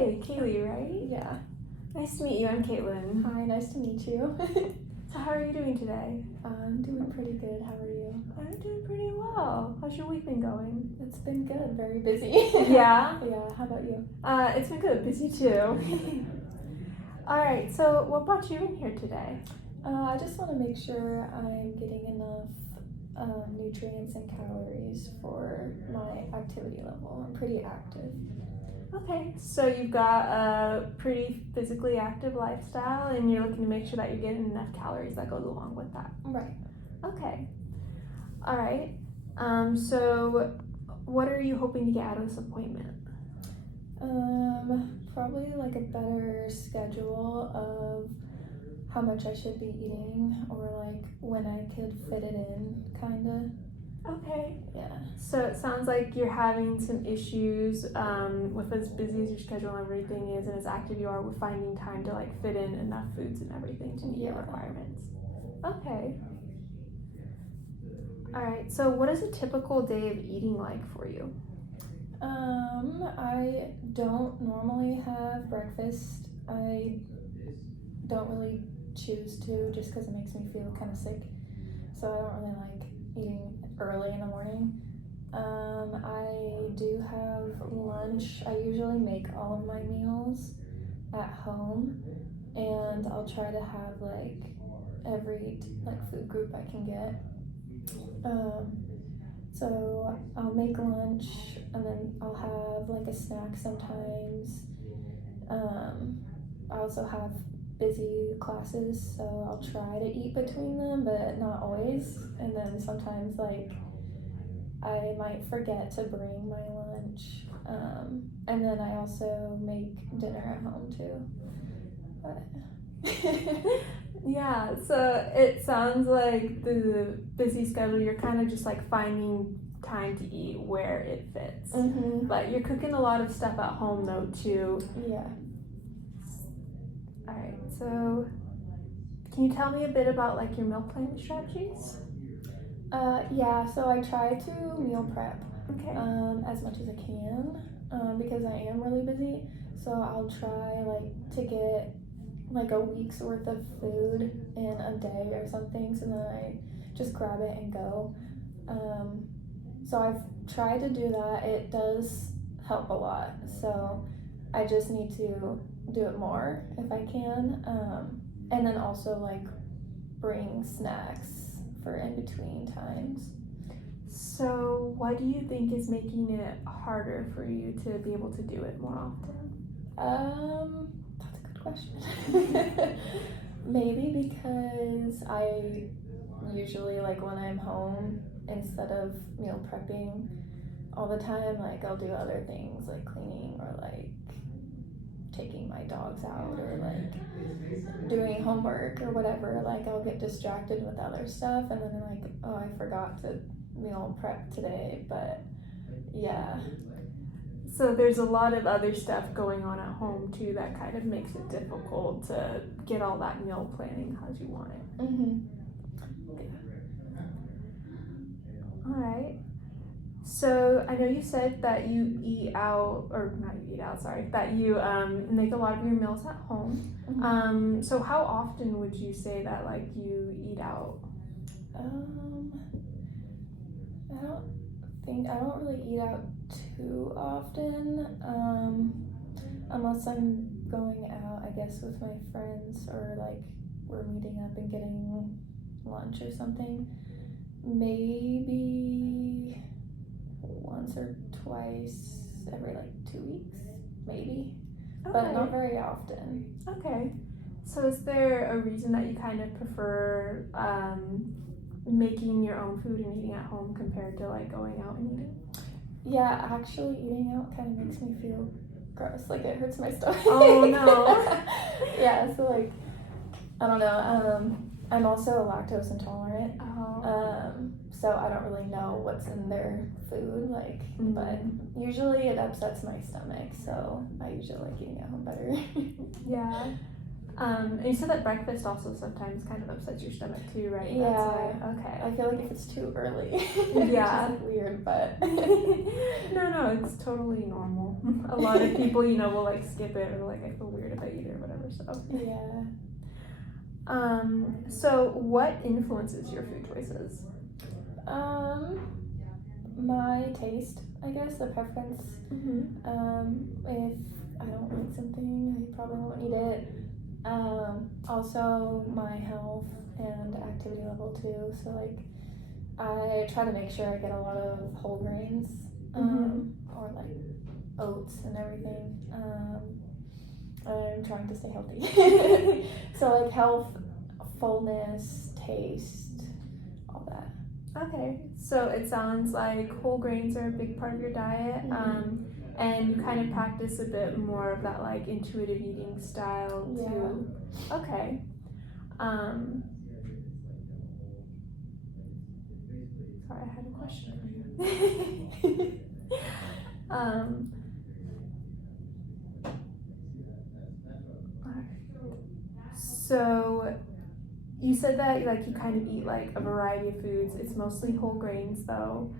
Hey, Kaylee, right? Yeah. Nice to meet you. I'm Caitlin. Hi, nice to meet you. So how are you doing today? I'm doing pretty good. How are you? I'm doing pretty well. How's your week been going? It's been good. Very busy. Yeah? Yeah. How about you? It's been good. Busy too. Alright, so what brought you in here today? I just want to make sure I'm getting enough nutrients and calories for my activity level. I'm pretty active. Okay, so you've got a pretty physically active lifestyle and you're looking to make sure that you're getting enough calories that goes along with that. Right. Okay. Alright. So what are you hoping to get out of this appointment? Probably like a better schedule of how much I should be eating or like when I could fit it in, kinda. Okay. Yeah. So it sounds like you're having some issues with as busy as your schedule and everything is and as active you are with finding time to like fit in enough foods and everything to meet your requirements. Okay. Alright, so what is a typical day of eating like for you? I don't normally have breakfast. I don't really choose to just because it makes me feel kind of sick. So I don't really like eating early in the morning. I do have lunch. I usually make all of my meals at home, and I'll try to have like every food group I can get. So I'll make lunch and then I'll have like a snack sometimes. I also have busy classes, so I'll try to eat between them, but not always. And then sometimes like I might forget to bring my lunch. And then I also make dinner at home too. But Yeah, so it sounds like the busy schedule, you're kind of just like finding time to eat where it fits. Mm-hmm. But you're cooking a lot of stuff at home though too. Yeah. Alright, so can you tell me a bit about like your meal planning strategies? Yeah, so I try to meal prep Okay. as much as I can because I am really busy. So I'll try like to get like a week's worth of food in a day or something, so then I just grab it and go. So I've tried to do that. It does help a lot, so I just need to do it more if I can, and then also like bring snacks for in between times. So what do you think is making it harder for you to be able to do it more often? That's a good question. Maybe because I usually like when I'm home, instead of meal prepping all the time, like I'll do other things like cleaning or like taking my dogs out or like doing homework or whatever. Like I'll get distracted with other stuff and then like, oh, I forgot to meal prep today. But yeah. So there's a lot of other stuff going on at home too that kind of makes it difficult to get all that meal planning as you want it. Mm-hmm. Alright. So I know you said that you eat out, or not you eat out, sorry, that you make a lot of your meals at home. Mm-hmm. So how often would you say that like you eat out? I don't really eat out too often, unless I'm going out, I guess, with my friends or like we're meeting up and getting lunch or something. Maybe once or twice every like 2 weeks, maybe, but not very often. Okay. So is there a reason that you kind of prefer making your own food and eating at home compared to like going out and eating? Yeah, actually eating out kind of makes me feel gross, like it hurts my stomach. Oh no. Yeah, so like I don't know, I'm also lactose intolerant. So I don't really know what's in their food, like, but usually it upsets my stomach, so I usually like eating at home better. Yeah. And you said that breakfast also sometimes kind of upsets your stomach too, right? Yeah. That's why, okay. I feel like if it's too early, Yeah. it's just like weird, but No, it's totally normal. A lot of people, you know, will like skip it or like I feel weird if I eat it or whatever. So Yeah. So what influences your food choices? My taste, I guess, the preference. If I don't like something, I probably won't eat it. Also my health and activity level too. So like, I try to make sure I get a lot of whole grains, or like oats and everything. I'm trying to stay healthy. So like health, fullness, taste, all that. Okay, so it sounds like whole grains are a big part of your diet, and you kind of practice a bit more of that like intuitive eating style too. Yeah. Okay. Sorry, I had a question for you. So you said that like you kind of eat like a variety of foods. It's mostly whole grains though.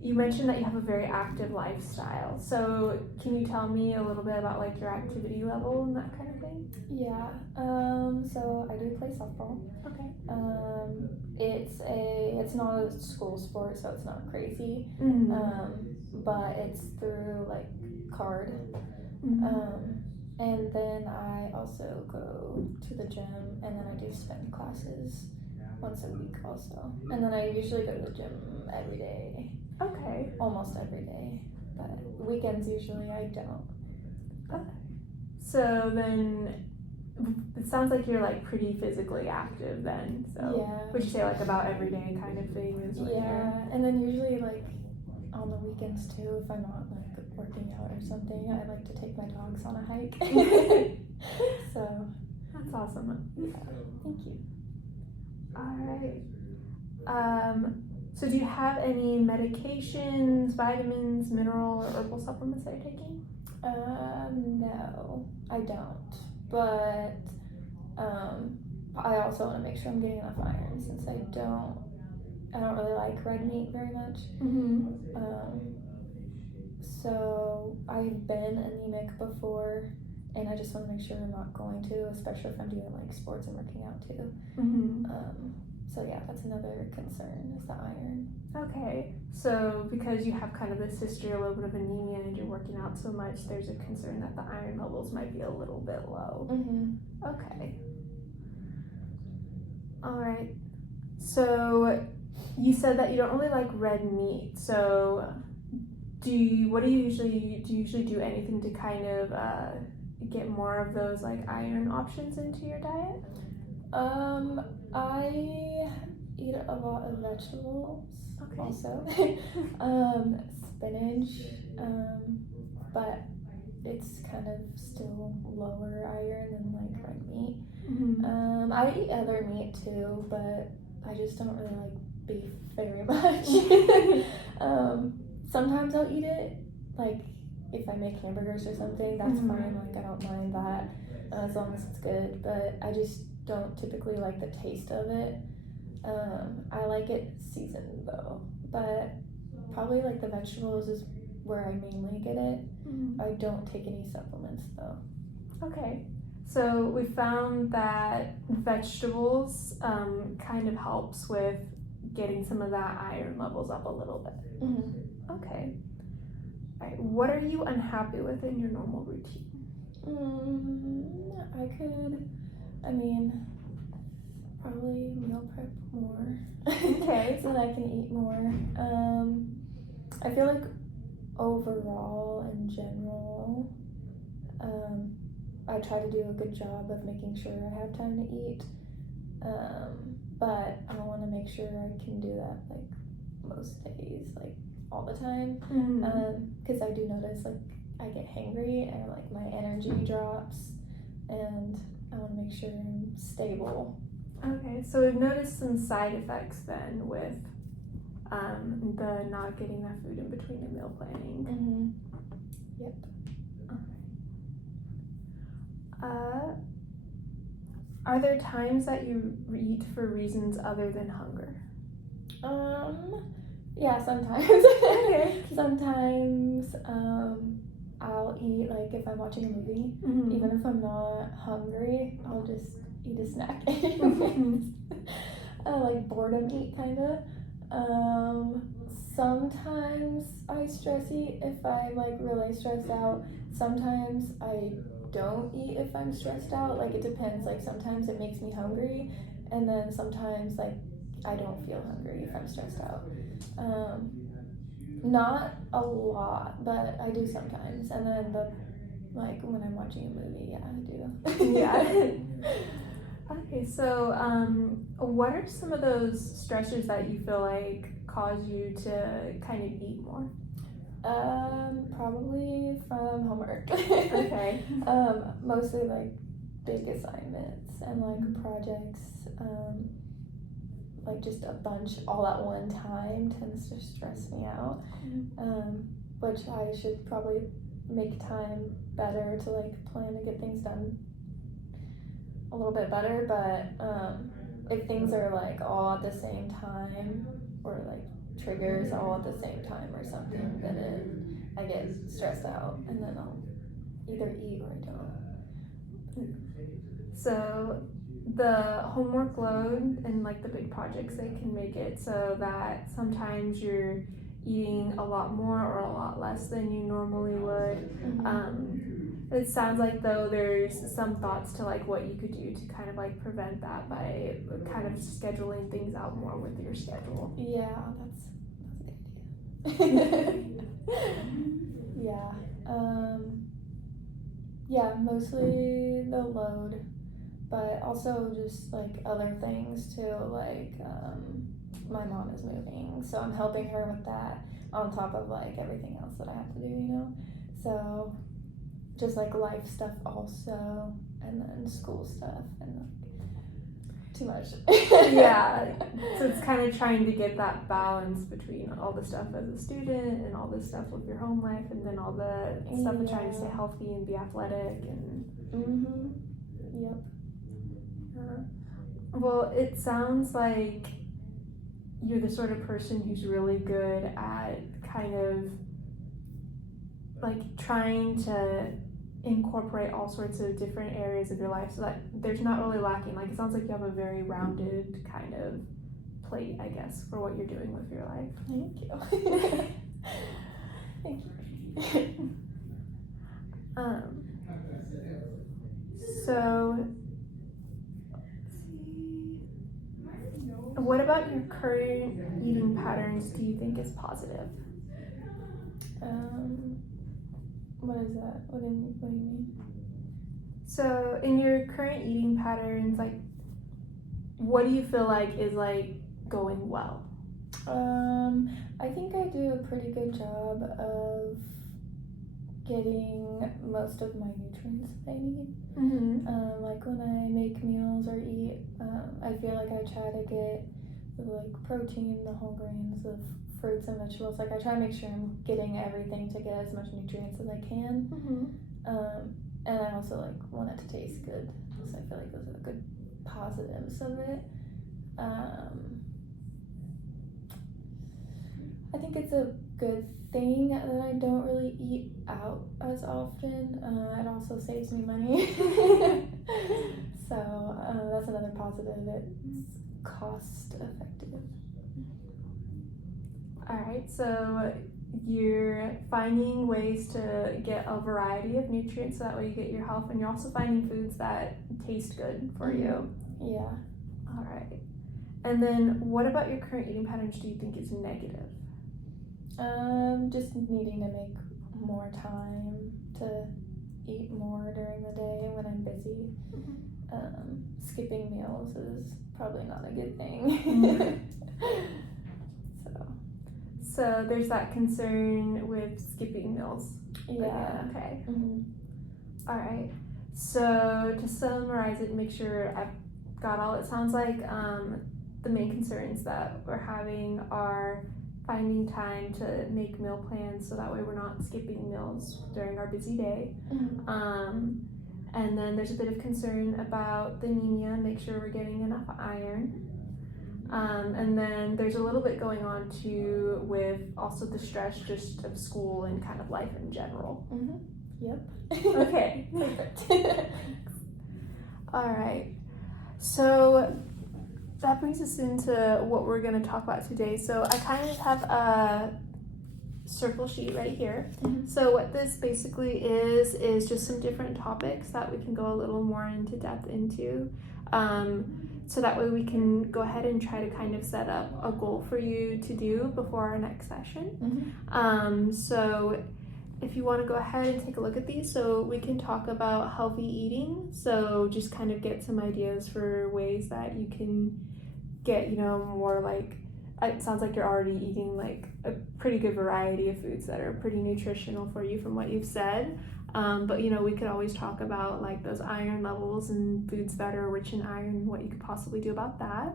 You mentioned that you have a very active lifestyle. So can you tell me a little bit about like your activity level and that kind of thing? Yeah. So I do play softball. Okay. It's not a school sport, so it's not crazy. But it's through like card. And then I also go to the gym, and then I do spin classes once a week also. And then I usually go to the gym every day. Okay. Almost every day. But weekends usually I don't. Okay. So then it sounds like you're like pretty physically active then. So yeah. would you say like about every day kind of thing is what Yeah. And then usually like on the weekends too, if I'm not like working out or something, I like to take my dogs on a hike. So that's awesome. yeah. Thank you. Alright. So do you have any medications, vitamins, mineral or herbal supplements that you're taking? No, I don't. But I also want to make sure I'm getting enough iron, since I don't really like red meat very much. So I've been anemic before, and I just want to make sure I'm not going to, especially if I'm doing like sports and working out too. So yeah, that's another concern, is the iron. Okay, so because you have kind of this history, a little bit of anemia, and you're working out so much, there's a concern that the iron levels might be a little bit low. Okay. Alright, so you said that you don't really like red meat, so do you usually do anything to kind of get more of those like iron options into your diet? I eat a lot of vegetables. Okay. Also. Spinach, but it's kind of still lower iron than like red meat. I eat other meat too, but I just don't really like beef very much. Sometimes I'll eat it, like if I make hamburgers or something, that's fine, like I don't mind that, as long as it's good, but I just don't typically like the taste of it. I like it seasoned though, but probably like the vegetables is where I mainly get it. I don't take any supplements though. Okay, so we found that vegetables kind of helps with getting some of that iron levels up a little bit. Okay. All right. What are you unhappy with in your normal routine? Probably meal prep more. Okay. So that I can eat more. I feel like overall, in general, I try to do a good job of making sure I have time to eat. But I want to make sure I can do that like most days, like all the time. Because I do notice like I get hangry and like my energy drops, and I want to make sure I'm stable. Okay, so we've noticed some side effects then with the not getting that food in between your meal planning. Yep. Are there times that you eat for reasons other than hunger? Yeah, sometimes. Okay. Sometimes I'll eat, like, if I'm watching a movie, Mm-hmm. even if I'm not hungry, I'll just eat a snack. Like boredom eat, kind of. Sometimes I stress eat if I'm, like, really stressed out. Sometimes I don't eat if I'm stressed out. Like, it depends. Like, sometimes it makes me hungry, and then sometimes, like, I don't feel hungry if I'm stressed out. Not a lot, but I do sometimes. And then like when I'm watching a movie, yeah, I do. Yeah. Okay, so what are some of those stressors that you feel like cause you to kind of eat more? Probably from homework. Okay. Mostly like big assignments and like projects. Like just a bunch all at one time tends to stress me out. Which I should probably make time better to like plan to get things done a little bit better. But if things are like all at the same time, or like triggers all at the same time or something, then I get stressed out, and then I'll either eat or I don't. So the homework load and like the big projects, they can make it so that sometimes you're eating a lot more or a lot less than you normally would. It sounds like though there's some thoughts to like what you could do to kind of like prevent that by kind of scheduling things out more with your schedule. Yeah, that's a good idea. Yeah. Yeah, mostly the load, but also just like other things too, like my mom is moving, so I'm helping her with that on top of like everything else that I have to do, you know? So just like life stuff also, and then school stuff, and like too much. Yeah, so it's kind of trying to get that balance between all the stuff as a student and all the stuff with your home life, and then all the stuff of trying to stay healthy and be athletic and Yep. Well, it sounds like you're the sort of person who's really good at kind of like trying to incorporate all sorts of different areas of your life so that there's not really lacking. Like it sounds like you have a very rounded kind of plate, I guess, for what you're doing with your life. Thank you. Thank you. So what about your current eating patterns do you think is positive? What is that? What do you mean? So in your current eating patterns, like what do you feel like is like going well? I think I do a pretty good job of getting most of my nutrients that I need. Like when I make meals or eat, I feel like I try to get the like protein, the whole grains, the fruits and vegetables. Like I try to make sure I'm getting everything to get as much nutrients as I can. And I also like want it to taste good, so I feel like those are the good positives of it. I think it's a good thing that I don't really eat out as often. It also saves me money. So that's another positive. It's cost effective. Alright, so you're finding ways to get a variety of nutrients so that way you get your health, and you're also finding foods that taste good for you. Yeah. Alright. And then what about your current eating patterns do you think is negative? Just needing to make more time to eat more during the day when I'm busy. Skipping meals is probably not a good thing. So there's that concern with skipping meals. Yeah. Okay. Alright. So to summarize it and make sure I've got all, it sounds like the main concerns that we're having are finding time to make meal plans so that way we're not skipping meals during our busy day. And then there's a bit of concern about the anemia, make sure we're getting enough iron. And then there's a little bit going on too with also the stress just of school and kind of life in general. Yep. Okay. Perfect. All right. So that brings us into what we're going to talk about today. So I kind of have a circle sheet right here. So what this basically is just some different topics that we can go a little more into depth into. So that way we can go ahead and try to kind of set up a goal for you to do before our next session. So if you want to go ahead and take a look at these, so we can talk about healthy eating. So just kind of get some ideas for ways that you can get, more like, it sounds like you're already eating like a pretty good variety of foods that are pretty nutritional for you from what you've said. But we could always talk about like those iron levels and foods that are rich in iron and what you could possibly do about that.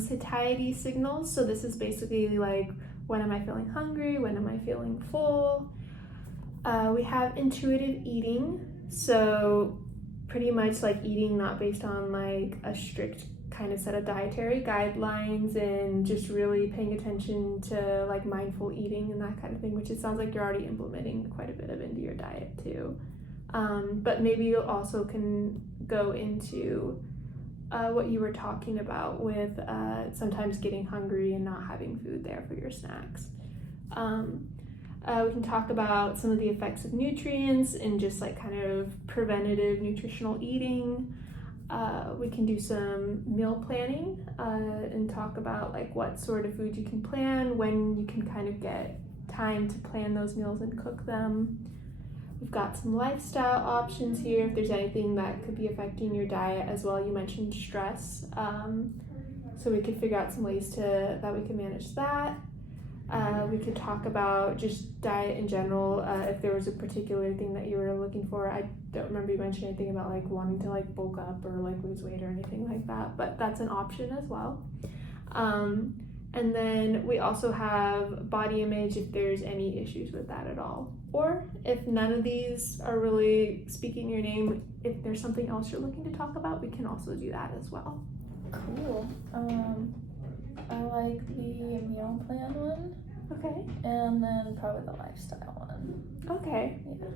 Satiety signals. So this is basically like, when am I feeling hungry? When am I feeling full? We have intuitive eating. So pretty much like eating not based on like a strict kind of set of dietary guidelines and just really paying attention to like mindful eating and that kind of thing, which it sounds like you're already implementing quite a bit of into your diet too. But maybe you also can go into what you were talking about with sometimes getting hungry and not having food there for your snacks. We can talk about some of the effects of nutrients and just like kind of preventative nutritional eating. We can do some meal planning and talk about like what sort of food you can plan, when you can kind of get time to plan those meals and cook them. We've got some lifestyle options here if there's anything that could be affecting your diet as well. You mentioned stress, so we could figure out some ways that we can manage that. We could talk about just diet in general, if there was a particular thing that you were looking for. I don't remember you mentioning anything about like wanting to like bulk up or like lose weight or anything like that, but that's an option as well. And then we also have body image if there's any issues with that at all. Or if none of these are really speaking your name, if there's something else you're looking to talk about, we can also do that as well. Cool. I like the meal plan one. Okay. And then probably the lifestyle one. Okay. Yeah.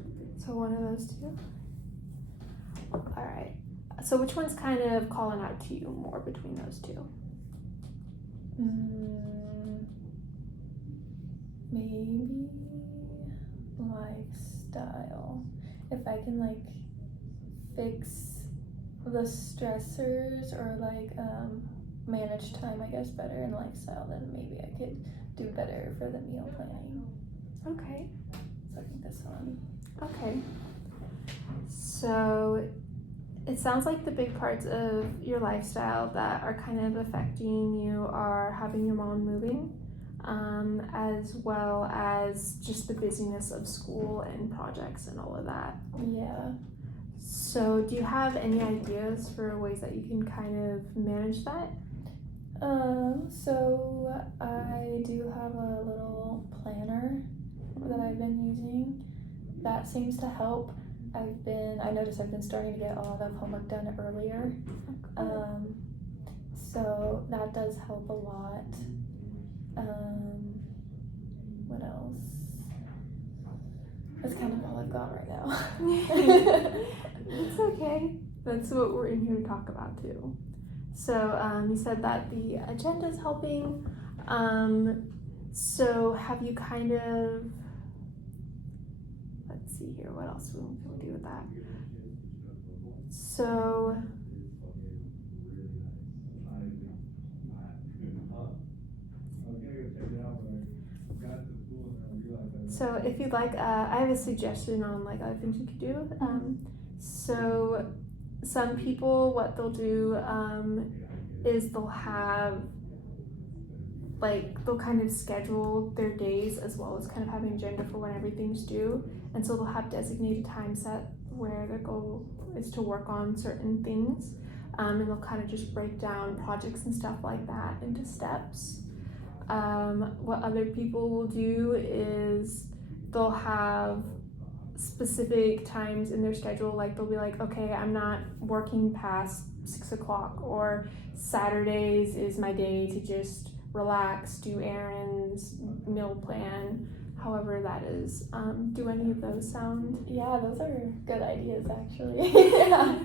So one of those two. All right. So which one's kind of calling out to you more between those two? Maybe lifestyle. If I can like fix the stressors or like manage time, I guess, better in lifestyle, then maybe I could do better for the meal planning. Okay. So I think this one. Okay. So it sounds like the big parts of your lifestyle that are kind of affecting you are having your mom moving, as well as just the busyness of school and projects and all of that. Yeah. So do you have any ideas for ways that you can kind of manage that? So I do have a little planner that I've been using. That seems to help. I noticed I've been starting to get a lot of homework done earlier. So that does help a lot. What else? That's kind of all I've got right now. It's okay. That's what we're in here to talk about too. So you said that the agenda is helping. So have you kind of, let's see here, what else can we do with that? So if you'd like, I have a suggestion on like other things you could do. So some people, what they'll do is they'll kind of schedule their days as well as kind of have an agenda for when everything's due. And so they'll have designated time set where their goal is to work on certain things. And they'll kind of just break down projects and stuff like that into steps. What other people will do is they'll have specific times in their schedule, like they'll be like, okay, I'm not working past 6 o'clock, or Saturdays is my day to just relax, do errands, meal plan, however that is. Do any of those sound? Yeah, those are good ideas actually. Yeah,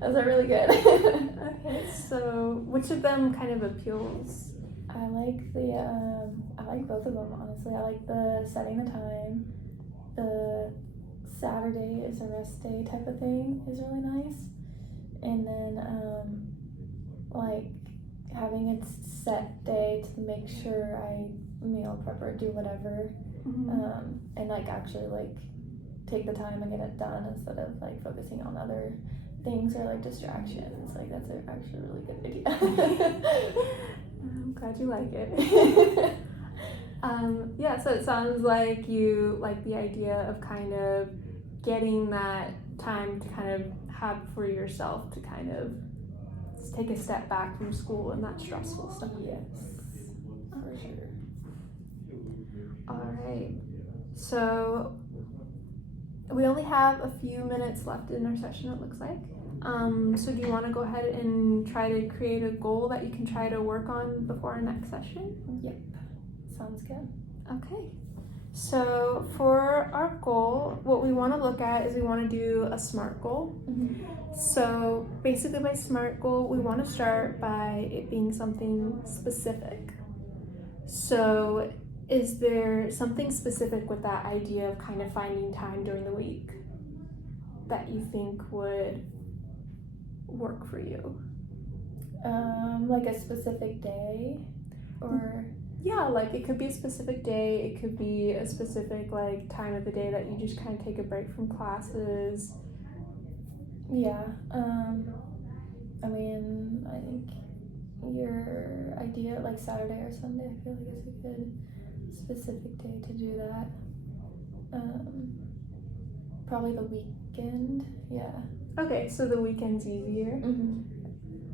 those are really good. Okay, so which of them kind of appeals? I like both of them honestly. I like the setting the time. The Saturday is a rest day type of thing is really nice, and then like having a set day to make sure I meal prep or do whatever, and like actually like take the time and get it done instead of like focusing on other things or like distractions. Like that's actually a really good idea. I'm glad you like it. Yeah, so it sounds like you like the idea of kind of getting that time to kind of have for yourself to kind of take a step back from school and that stressful stuff. Yes, for sure. All right, so we only have a few minutes left in our session, it looks like. So do you want to go ahead and try to create a goal that you can try to work on before our next session? Yep, sounds good. Okay, so for our goal, what we want to look at is we want to do a SMART goal. So basically by SMART goal, we want to start by it being something specific. So is there something specific with that idea of kind of finding time during the week that you think would work for you? Like a specific day, or yeah, like it could be a specific day, it could be a specific like time of the day that you just kind of take a break from classes. Yeah, I mean, I think your idea like Saturday or Sunday, I feel like is a good specific day to do that. Probably the weekend, yeah. Okay, so the weekend's easier.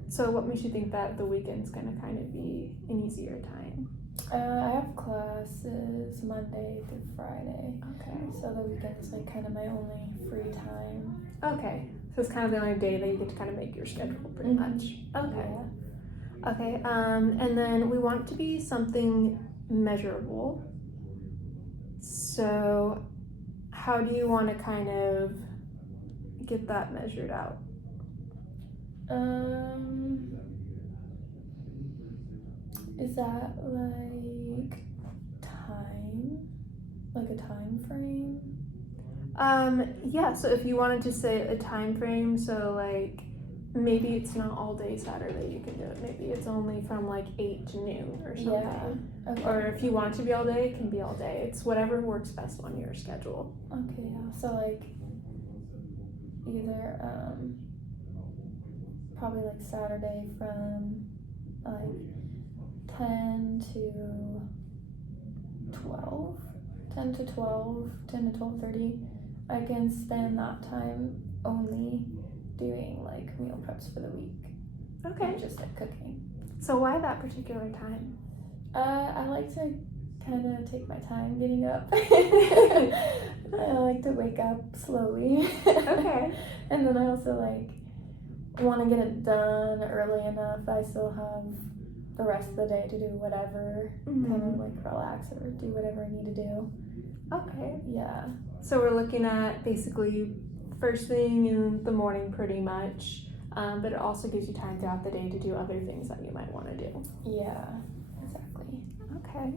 So what makes you think that the weekend's gonna kind of be an easier time? I have classes Monday through Friday. Okay. So the weekend is like kind of my only free time. Okay, so it's kind of the only day that you get to kind of make your schedule pretty much. Okay. Yeah. Okay, and then we want it to be something measurable. So how do you want to kind of get that measured out? Is that like time? Like a time frame? Yeah, so if you wanted to say a time frame, so like maybe it's not all day Saturday you can do it. Maybe it's only from like 8 to noon or something. Yeah. Okay. Or if you want it to be all day, it can be all day. It's whatever works best on your schedule. Okay, yeah. So like either probably like Saturday from like 10 to 12, 10 to 12, 10 to 12:30. I can spend that time only doing like meal preps for the week. Okay. And just like cooking. So why that particular time? I like to kind of take my time getting up. I like to wake up slowly. Okay. And then I also like want to get it done early enough. I still have the rest of the day to do whatever, kind of like relax or do whatever I need to do. Okay. Yeah. So we're looking at basically first thing in the morning pretty much, but it also gives you time throughout the day to do other things that you might want to do. Yeah, exactly. Okay.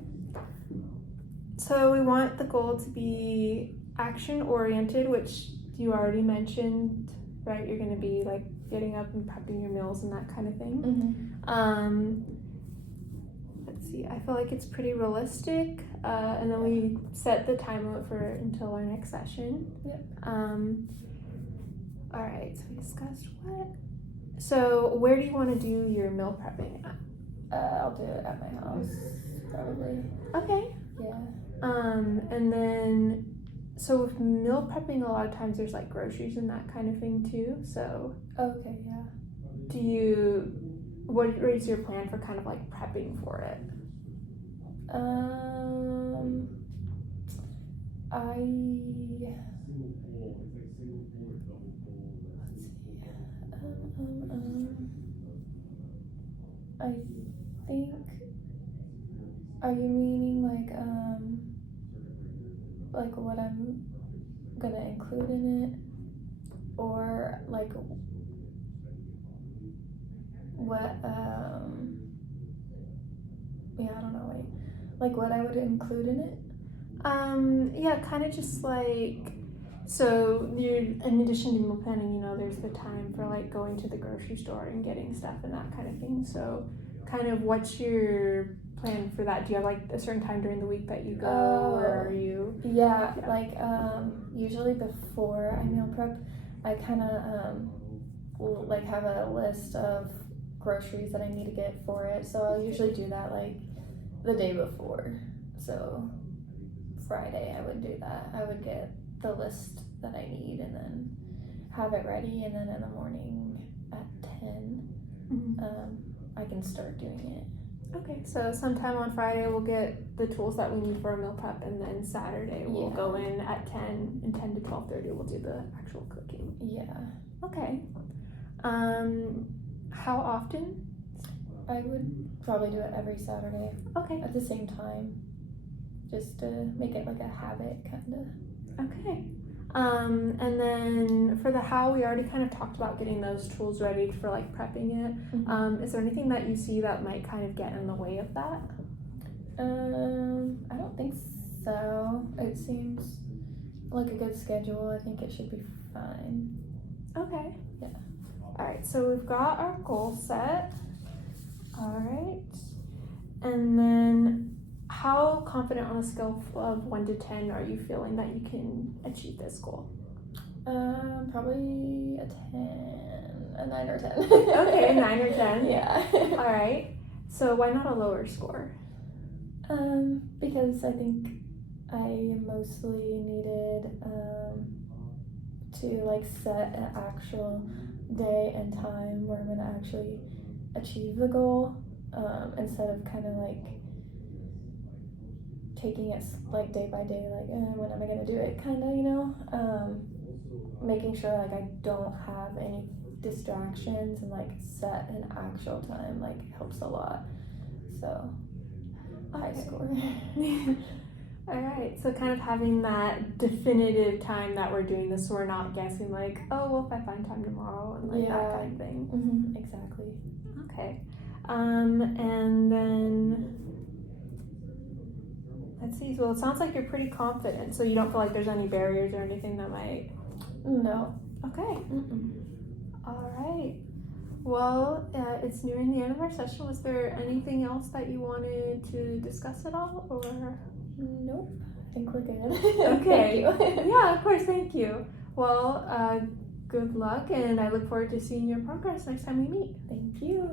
So we want the goal to be action oriented, which you already mentioned, right? You're going to be like getting up and prepping your meals and that kind of thing. Let's see, I feel like it's pretty realistic, and then we set the time limit for until our next session. Yep. All right, so we discussed what. So where do you want to do your meal prepping at? I'll do it at my house, probably. Okay. Yeah. And then, so with meal prepping, a lot of times there's like groceries and that kind of thing too. So. Okay. Yeah. What is your plan for kind of like prepping for it? Are you meaning like what I'm gonna include in it, or like what yeah, I don't know, wait, like what I would include in it? Yeah, kind of just like, so you're, in addition to meal planning, you know, there's the time for like going to the grocery store and getting stuff and that kind of thing. So kind of what's your plan for that? Do you have like a certain time during the week that you go, or are you? Yeah, like usually before I meal prep, I kind of like have a list of groceries that I need to get for it. So I'll usually do that like the day before. So Friday I would do that. I would get the list that I need and then have it ready, and then in the morning at 10 I can start doing it. Okay, so sometime on Friday we'll get the tools that we need for a meal prep, and then Saturday we'll go in at 10, and 10 to 12:30 we'll do the actual cooking. Yeah. Okay. How often? I would probably do it every Saturday. Okay. At the same time, just to make it like a habit, kind of. Okay. And then for the how, we already kind of talked about getting those tools ready for like prepping it. Is there anything that you see that might kind of get in the way of that? I don't think so. It seems like a good schedule. I think it should be fine. Okay. Yeah. All right, so we've got our goal set. All right. And then how confident on a scale of 1 to 10 are you feeling that you can achieve this goal? Probably a 10, a 9 or 10. Okay, 9 or 10. Yeah. All right. So why not a lower score? Because I think I mostly needed to like set an actual day and time where I'm gonna actually achieve the goal, instead of kind of like taking it like day by day, like when am I gonna do it, kind of, you know. Making sure like I don't have any distractions and like set an actual time like helps a lot. So high score. All right, so kind of having that definitive time that we're doing this, so we're not guessing like, oh, well, if I find time tomorrow, and like that kind of thing. Exactly. Okay. And then let's see. Well, it sounds like you're pretty confident, so you don't feel like there's any barriers or anything that might. No. Okay. All right. Well, it's nearing the end of our session. Was there anything else that you wanted to discuss at all, or? Nope. I think we're good. Okay. Thank you. Yeah, of course. Thank you. Well, good luck, and I look forward to seeing your progress next time we meet. Thank you.